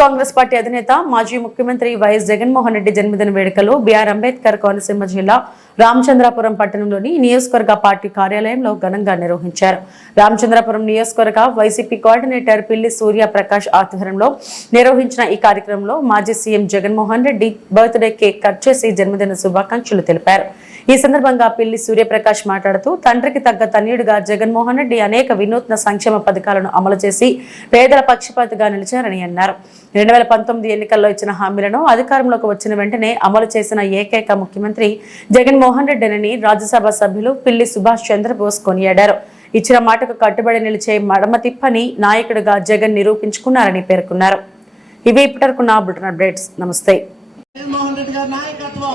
Congress party అధినేత మాజీ ముఖ్యమంత్రి వైఎస్ జగన్మోహన్ రెడ్డి జన్మదిన వేడుకలు బీఆర్ అంబేద్కర్ కోనసీమ జిల్లా రామచంద్రాపురం పట్టణంలోని నియోజకవర్గ పార్టీ కార్యాలయంలో ఘనంగా నిర్వహించారు. రామచంద్రాపురం నియోజకవర్గ వైసీపీ కోఆర్డినేటర్ పిల్లి సూర్య ప్రకాష్ ఆధ్వర్యంలో నిర్వహించిన ఈ కార్యక్రమంలో మాజీ CM Jaganmohan Reddy birthday cake cut చేసి జన్మదిన శుభాకాంక్షలు తెలిపారు. ఈ సందర్భంగా పిల్లి సూర్యప్రకాష్ మాట్లాడుతూ తండ్రికి తగ్గ తన్యుడిగా జగన్మోహన్ రెడ్డి అనేక వినూత్న సంక్షేమ పథకాలను అమలు చేసి పేదల పక్షపాతిగా నిలిచారని అన్నారు. రెండు వేల పంతొమ్మిది ఎన్నికల్లో ఇచ్చిన హామీలను అధికారంలోకి వచ్చిన వెంటనే అమలు చేసిన ఏకైక ముఖ్యమంత్రి జగన్మోహన్ రెడ్డిని రాజ్యసభ సభ్యులు పిల్లి సుభాష్ చంద్రబోస్ కొనియాడారు. ఇచ్చిన మాటకు కట్టుబడి నిలిచే మడమ తిప్పని నాయకుడిగా జగన్ నిరూపించుకున్నారని పేర్కొన్నారు. ఇవి ఇప్పటివరకు నా బులెటిన్ అప్డేట్స్. నమస్తే. జగన్మోహన్ రెడ్డి గారి నాయకత్వం.